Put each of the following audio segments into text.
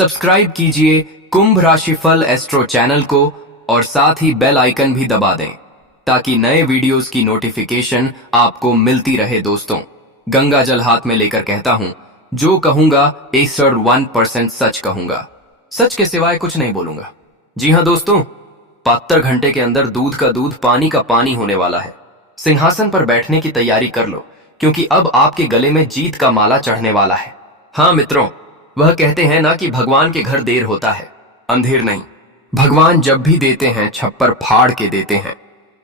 Subscribe कीजिए कुंभ राशिफल astro channel को और साथ ही बेल आइकन भी दबा दें ताकि नए वीडियोस की नोटिफिकेशन आपको मिलती रहे। दोस्तों, गंगा जल हाथ में लेकर कहता हूं, जो कहूंगा 1% सच कहूंगा, सच के सिवाय कुछ नहीं बोलूंगा। जी हां दोस्तों, 72 घंटे के अंदर दूध का दूध पानी का पानी होने वाला है। सिंहासन पर बैठने की तैयारी कर लो, क्योंकि अब आपके गले में जीत का माला चढ़ने वाला है। हाँ मित्रों, वह कहते हैं ना कि भगवान के घर देर होता है, अंधेर नहीं। भगवान जब भी देते हैं छप्पर फाड़ के देते हैं।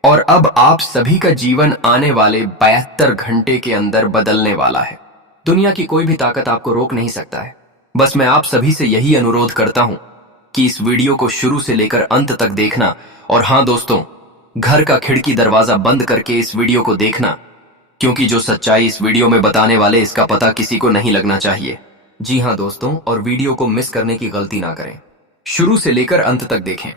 और अब आप सभी का जीवन आने वाले 72 घंटे के अंदर बदलने वाला है। दुनिया की कोई भी ताकत आपको रोक नहीं सकता है। बस मैं आप सभी से यही अनुरोध करता हूं कि इस वीडियो को शुरू से लेकर अंत तक देखना। और हां दोस्तों, घर का खिड़की दरवाजा बंद करके इस वीडियो को देखना, क्योंकि जो सच्चाई इस वीडियो में बताने वाले इसका पता किसी को नहीं लगना चाहिए। जी हां दोस्तों, और वीडियो को मिस करने की गलती ना करें, शुरू से लेकर अंत तक देखें।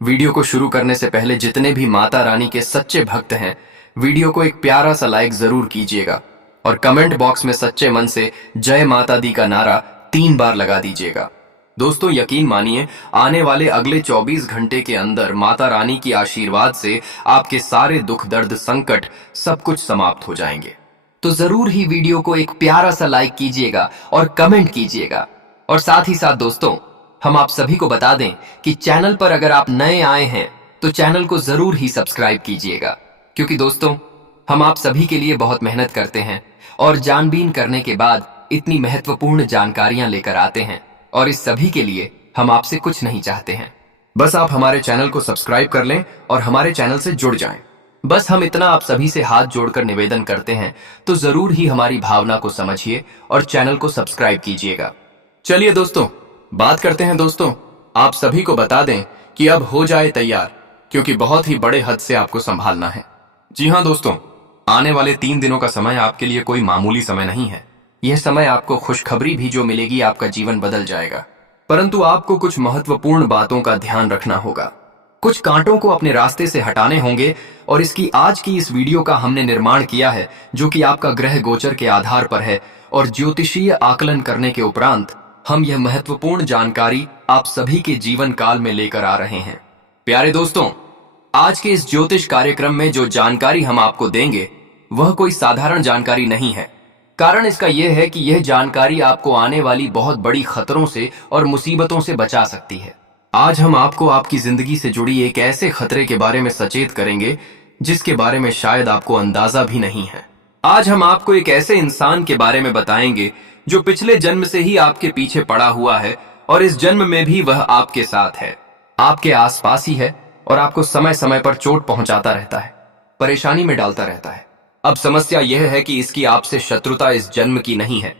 वीडियो को शुरू करने से पहले जितने भी माता रानी के सच्चे भक्त हैं, वीडियो को एक प्यारा सा लाइक जरूर कीजिएगा और कमेंट बॉक्स में सच्चे मन से जय माता दी का नारा 3 बार लगा दीजिएगा। दोस्तों, यकीन मानिए, आने वाले अगले 24 घंटे के अंदर माता रानी की आशीर्वाद से आपके सारे दुख दर्द संकट सब कुछ समाप्त हो जाएंगे। तो जरूर ही वीडियो को एक प्यारा सा लाइक कीजिएगा और कमेंट कीजिएगा। और साथ ही साथ दोस्तों, हम आप सभी को बता दें कि चैनल पर अगर आप नए आए हैं तो चैनल को जरूर ही सब्सक्राइब कीजिएगा, क्योंकि दोस्तों, हम आप सभी के लिए बहुत मेहनत करते हैं और जानबीन करने के बाद इतनी महत्वपूर्ण जानकारियां लेकर आते हैं। और इस सभी के लिए हम आपसे कुछ नहीं चाहते हैं, बस आप हमारे चैनल को सब्सक्राइब कर लें और हमारे चैनल से जुड़ जाएं। बस हम इतना आप सभी से हाथ जोड़कर निवेदन करते हैं, तो जरूर ही हमारी भावना को समझिए और चैनल को सब्सक्राइब कीजिएगा। चलिए दोस्तों, बात करते हैं। दोस्तों, आप सभी को बता दें कि अब हो जाए तैयार, क्योंकि बहुत ही बड़े हद से आपको संभालना है। जी हां दोस्तों, आने वाले 3 दिनों का समय आपके लिए कोई मामूली समय नहीं है। यह समय आपको खुशखबरी भी जो मिलेगी, आपका जीवन बदल जाएगा। परंतु आपको कुछ महत्वपूर्ण बातों का ध्यान रखना होगा। कुछ कांटों को अपने रास्ते से हटाने होंगे और इसकी आज की इस वीडियो का हमने निर्माण किया है, जो कि आपका ग्रह गोचर के आधार पर है। और ज्योतिषीय आकलन करने के उपरांत हम यह महत्वपूर्ण जानकारी आप सभी के जीवन काल में लेकर आ रहे हैं। प्यारे दोस्तों, आज के इस ज्योतिष कार्यक्रम में जो जानकारी हम आपको देंगे वह कोई साधारण जानकारी नहीं है। कारण इसका यह है कि यह जानकारी आपको आने वाली बहुत बड़ी खतरों से और मुसीबतों से बचा सकती है। आज हम आपको आपकी जिंदगी से जुड़ी एक ऐसे खतरे के बारे में सचेत करेंगे जिसके बारे में शायद आपको अंदाजा भी नहीं है। आज हम आपको एक ऐसे इंसान के बारे में बताएंगे जो पिछले जन्म से ही आपके पीछे पड़ा हुआ है और इस जन्म में भी वह आपके साथ है, आपके आसपास ही है और आपको समय समय पर चोट पहुंचाता रहता है, परेशानी में डालता रहता है। अब समस्या यह है कि इसकी आपसे शत्रुता इस जन्म की नहीं है,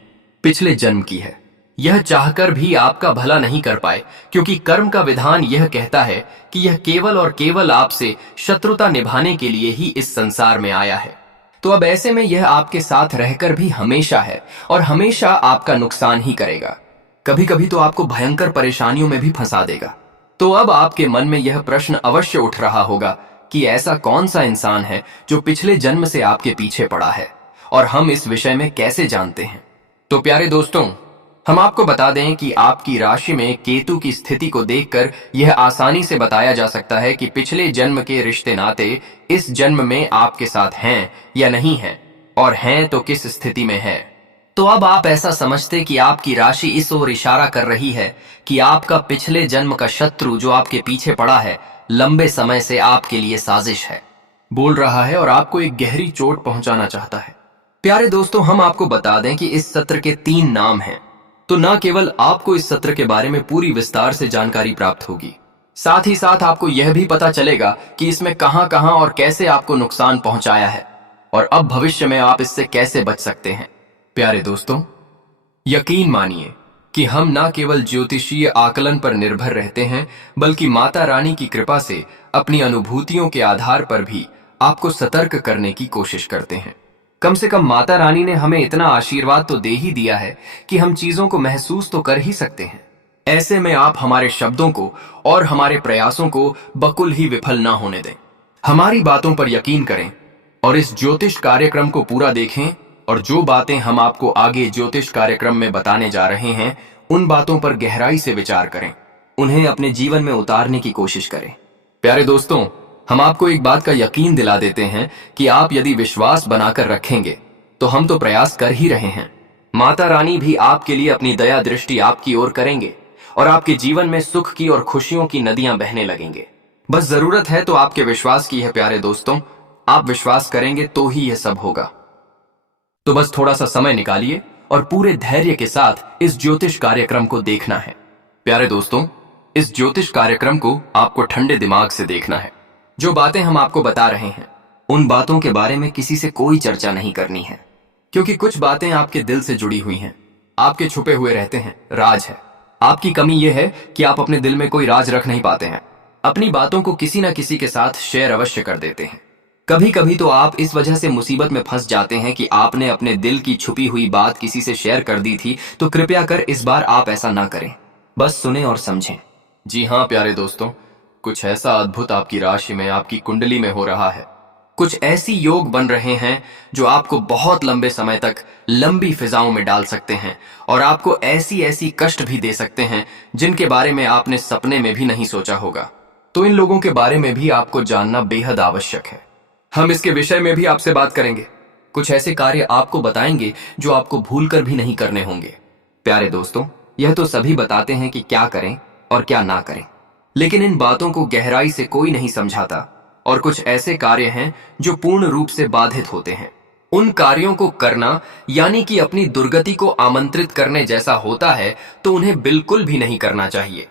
पिछले जन्म की है। यह चाहकर भी आपका भला नहीं कर पाए, क्योंकि कर्म का विधान यह कहता है कि यह केवल और केवल आपसे शत्रुता निभाने के लिए ही इस संसार में आया है। तो अब ऐसे में यह आपके साथ रहकर भी हमेशा है और हमेशा आपका नुकसान ही करेगा। कभी कभी तो आपको भयंकर परेशानियों में भी फंसा देगा। तो अब आपके मन में यह प्रश्न अवश्य उठ रहा होगा कि ऐसा कौन सा इंसान है जो पिछले जन्म से आपके पीछे पड़ा है और हम इस विषय में कैसे जानते हैं। तो प्यारे दोस्तों, हम आपको बता दें कि आपकी राशि में केतु की स्थिति को देखकर यह आसानी से बताया जा सकता है कि पिछले जन्म के रिश्ते नाते इस जन्म में आपके साथ हैं या नहीं हैं, और हैं तो किस स्थिति में है। तो अब आप ऐसा समझते कि आपकी राशि इस ओर इशारा कर रही है कि आपका पिछले जन्म का शत्रु जो आपके पीछे पड़ा है, लंबे समय से आपके लिए साजिश है, बोल रहा है और आपको एक गहरी चोट पहुंचाना चाहता है। प्यारे दोस्तों, हम आपको बता दें कि इस सत्र के 3 नाम हैं। तो न केवल आपको इस सत्र के बारे में पूरी विस्तार से जानकारी प्राप्त होगी, साथ ही साथ आपको यह भी पता चलेगा कि इसमें कहां कहां और कैसे आपको नुकसान पहुंचाया है और अब भविष्य में आप इससे कैसे बच सकते हैं। प्यारे दोस्तों, यकीन मानिए कि हम न केवल ज्योतिषीय आकलन पर निर्भर रहते हैं, बल्कि माता रानी की कृपा से अपनी अनुभूतियों के आधार पर भी आपको सतर्क करने की कोशिश करते हैं। कम से कम माता रानी ने हमें इतना आशीर्वाद तो दे ही दिया है कि हम चीजों को महसूस तो कर ही सकते हैं। ऐसे में आप हमारे शब्दों को और हमारे प्रयासों को बकुल ही विफल ना होने दें। हमारी बातों पर यकीन करें और इस ज्योतिष कार्यक्रम को पूरा देखें और जो बातें हम आपको आगे ज्योतिष कार्यक्रम में बताने जा रहे हैं उन बातों पर गहराई से विचार करें, उन्हें अपने जीवन में उतारने की कोशिश करें। प्यारे दोस्तों, हम आपको एक बात का यकीन दिला देते हैं कि आप यदि विश्वास बनाकर रखेंगे तो हम तो प्रयास कर ही रहे हैं। माता रानी भी आपके लिए अपनी दया दृष्टि आपकी ओर करेंगे और आपके जीवन में सुख की और खुशियों की नदियां बहने लगेंगे। बस जरूरत है तो आपके विश्वास की है प्यारे दोस्तों। आप विश्वास करेंगे तो ही यह सब होगा। तो बस थोड़ा सा समय निकालिए और पूरे धैर्य के साथ इस ज्योतिष कार्यक्रम को देखना है। प्यारे दोस्तों, इस ज्योतिष कार्यक्रम को आपको ठंडे दिमाग से देखना है। जो बातें हम आपको बता रहे हैं उन बातों के बारे में किसी से कोई चर्चा नहीं करनी है, क्योंकि कुछ बातें आपके दिल से जुड़ी हुई हैं, आपके छुपे हुए रहते हैं, राज है। आपकी कमी यह है कि आप अपने दिल में कोई राज रख नहीं पाते हैं, अपनी बातों को किसी ना किसी के साथ शेयर अवश्य कर देते हैं। कभी कभी तो आप इस वजह से मुसीबत में फंस जाते हैं कि आपने अपने दिल की छुपी हुई बात किसी से शेयर कर दी थी। तो कृपया कर इस बार आप ऐसा ना करें, बस सुने और समझें। जी हाँ प्यारे दोस्तों, कुछ ऐसा अद्भुत आपकी राशि में, आपकी कुंडली में हो रहा है। कुछ ऐसी योग बन रहे हैं जो आपको बहुत लंबे समय तक लंबी फिजाओं में डाल सकते हैं और आपको ऐसी ऐसी कष्ट भी दे सकते हैं जिनके बारे में आपने सपने में भी नहीं सोचा होगा। तो इन लोगों के बारे में भी आपको जानना बेहद आवश्यक है। हम इसके विषय में भी आपसे बात करेंगे। कुछ ऐसे कार्य आपको बताएंगे जो आपको भूलकर भी नहीं करने होंगे। प्यारे दोस्तों, यह तो सभी बताते हैं कि क्या करें और क्या ना करें, लेकिन इन बातों को गहराई से कोई नहीं समझाता। और कुछ ऐसे कार्य हैं जो पूर्ण रूप से बाधित होते हैं। उन कार्यों को करना यानी कि अपनी दुर्गति को आमंत्रित करने जैसा होता है, तो उन्हें बिल्कुल भी नहीं करना चाहिए।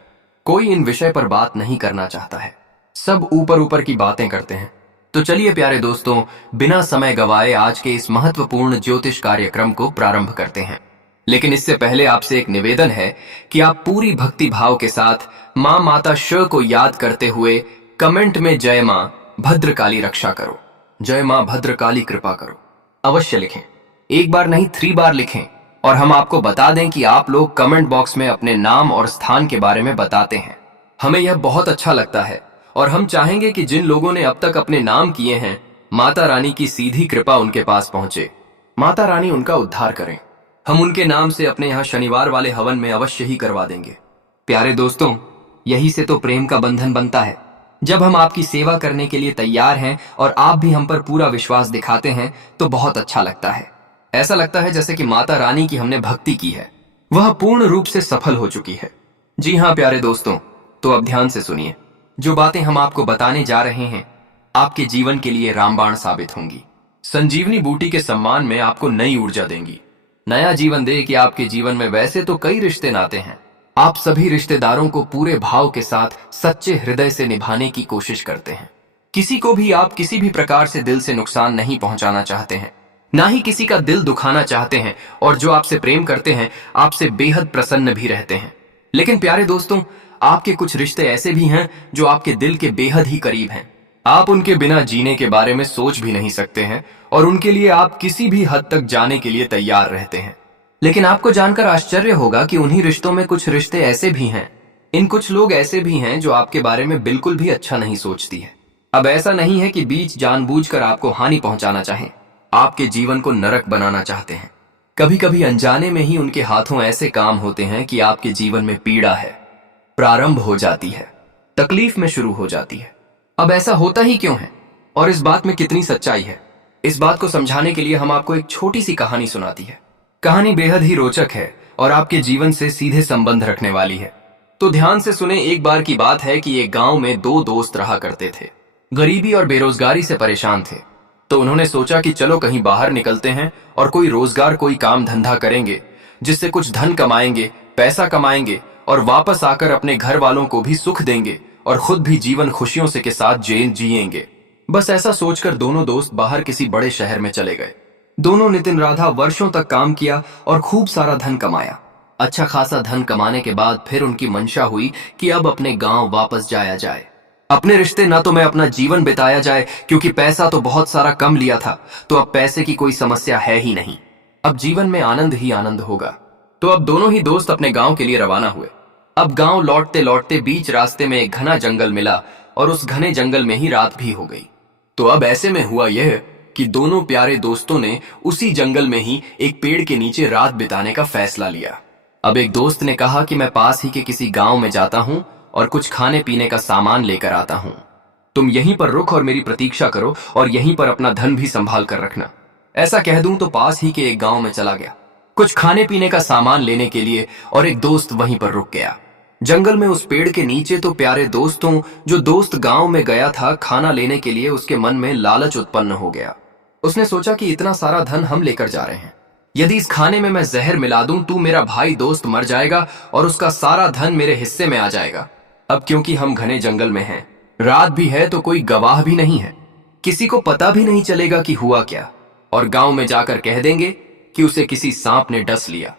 कोई इन विषय पर बात नहीं करना चाहता है, सब ऊपर ऊपर की बातें करते हैं। तो चलिए प्यारे दोस्तों, बिना समय गवाए आज के इस महत्वपूर्ण ज्योतिष कार्यक्रम को प्रारंभ करते हैं। लेकिन इससे पहले आपसे एक निवेदन है कि आप पूरी भक्ति भाव के साथ मां माता श को याद करते हुए कमेंट में जय मां भद्रकाली रक्षा करो, जय मां भद्रकाली कृपा करो अवश्य लिखें। एक बार नहीं 3 बार लिखें। और हम आपको बता दें कि आप लोग कमेंट बॉक्स में अपने नाम और स्थान के बारे में बताते हैं, हमें यह बहुत अच्छा लगता है। और हम चाहेंगे कि जिन लोगों ने अब तक अपने नाम किए हैं, माता रानी की सीधी कृपा उनके पास पहुंचे, माता रानी उनका उद्धार करें। हम उनके नाम से अपने यहाँ शनिवार वाले हवन में अवश्य ही करवा देंगे। प्यारे दोस्तों, यही से तो प्रेम का बंधन बनता है। जब हम आपकी सेवा करने के लिए तैयार हैं और आप भी हम पर पूरा विश्वास दिखाते हैं तो बहुत अच्छा लगता है। ऐसा लगता है जैसे कि माता रानी की हमने भक्ति की है, वह पूर्ण रूप से सफल हो चुकी है। जी हाँ प्यारे दोस्तों, तो अब ध्यान से सुनिए। जो बातें हम आपको बताने जा रहे हैं आपके जीवन के लिए रामबाण साबित होंगी। संजीवनी बूटी के सम्मान में आपको नई ऊर्जा देंगी, नया जीवन दे कि आपके जीवन में वैसे तो कई रिश्ते नाते हैं, आप सभी रिश्तेदारों को पूरे भाव के साथ सच्चे हृदय से निभाने की कोशिश करते हैं। किसी को भी आप किसी भी प्रकार से दिल से नुकसान नहीं पहुंचाना चाहते हैं, ना ही किसी का दिल दुखाना चाहते हैं। और जो आपसे प्रेम करते हैं आपसे बेहद प्रसन्न भी रहते हैं। लेकिन प्यारे दोस्तों, आपके कुछ रिश्ते ऐसे भी हैं जो आपके दिल के बेहद ही करीब हैं। आप उनके बिना जीने के बारे में सोच भी नहीं सकते हैं और उनके लिए आप किसी भी हद तक जाने के लिए तैयार रहते हैं। लेकिन आपको जानकर आश्चर्य होगा कि उन्हीं रिश्तों में कुछ रिश्ते ऐसे भी हैं, इन कुछ लोग ऐसे भी हैं जो आपके बारे में बिल्कुल भी अच्छा नहीं सोचती है। अब ऐसा नहीं है कि बीच जानबूझकर आपको हानि पहुंचाना चाहें, आपके जीवन को नरक बनाना चाहते हैं। कभी कभी अनजाने में ही उनके हाथों ऐसे काम होते हैं कि आपके जीवन में पीड़ा है, प्रारंभ हो जाती है, तकलीफ में शुरू हो जाती है। अब ऐसा होता ही क्यों है और इस बात में कितनी सच्चाई है, इस बात को समझाने के लिए हम आपको एक छोटी सी कहानी सुनाती है। कहानी बेहद ही रोचक है और आपके जीवन से सीधे संबंध रखने वाली है। तो ध्यान से सुने। एक बार की बात है कि एक गांव में 2 दोस्त रहा करते थे, गरीबी और बेरोजगारी से परेशान थे। तो उन्होंने सोचा कि चलो कहीं बाहर निकलते हैं और कोई रोजगार, कोई काम धंधा करेंगे जिससे कुछ धन कमाएंगे, पैसा कमाएंगे और वापस आकर अपने घर वालों को भी सुख देंगे और खुद भी जीवन खुशियों से के साथ जिएंगे। बस ऐसा सोचकर दोनों दोस्त बाहर किसी बड़े शहर में चले गए। दोनों नितिन राधा वर्षों तक काम किया और खूब सारा धन कमाया। अच्छा खासा धन कमाने के बाद फिर उनकी मंशा हुई कि अब अपने गांव वापस जाया जाए, अपने रिश्ते ना तो में अपना जीवन बिताया जाए, क्योंकि पैसा तो बहुत सारा कम लिया था, तो अब पैसे की कोई समस्या है ही नहीं, अब जीवन में आनंद ही आनंद होगा। तो अब दोनों ही दोस्त अपने गांव के लिए रवाना हुए। अब गांव लौटते लौटते बीच रास्ते में एक घना जंगल मिला और उस घने जंगल में ही रात भी हो गई। तो अब ऐसे में हुआ यह कि दोनों प्यारे दोस्तों ने उसी जंगल में ही एक पेड़ के नीचे रात बिताने का फैसला लिया। अब एक दोस्त ने कहा कि मैं पास ही के किसी गांव में जाता हूं और कुछ खाने पीने का सामान लेकर आता हूं। तुम यहीं पर रुक और मेरी प्रतीक्षा करो और यहीं पर अपना धन भी संभाल कर रखना। ऐसा कह दूं तो पास ही के एक गांव में चला गया कुछ खाने पीने का सामान लेने के लिए, और एक दोस्त वहीं पर रुक गया। जंगल में उस पेड़ के नीचे तो प्यारे दोस्तों, जो दोस्त गांव में गया था खाना लेने के लिए, उसके मन में लालच उत्पन्न हो गया। उसने सोचा कि इतना सारा धन हम लेकर जा रहे हैं, यदि इस खाने में मैं जहर मिला दूं तो मेरा भाई दोस्त मर जाएगा और उसका सारा धन मेरे हिस्से में आ जाएगा। अब क्योंकि हम घने जंगल में हैं, रात भी है तो कोई गवाह भी नहीं है, किसी को पता भी नहीं चलेगा कि हुआ क्या, और गांव में जाकर कह देंगे कि उसे किसी सांप ने डस लिया।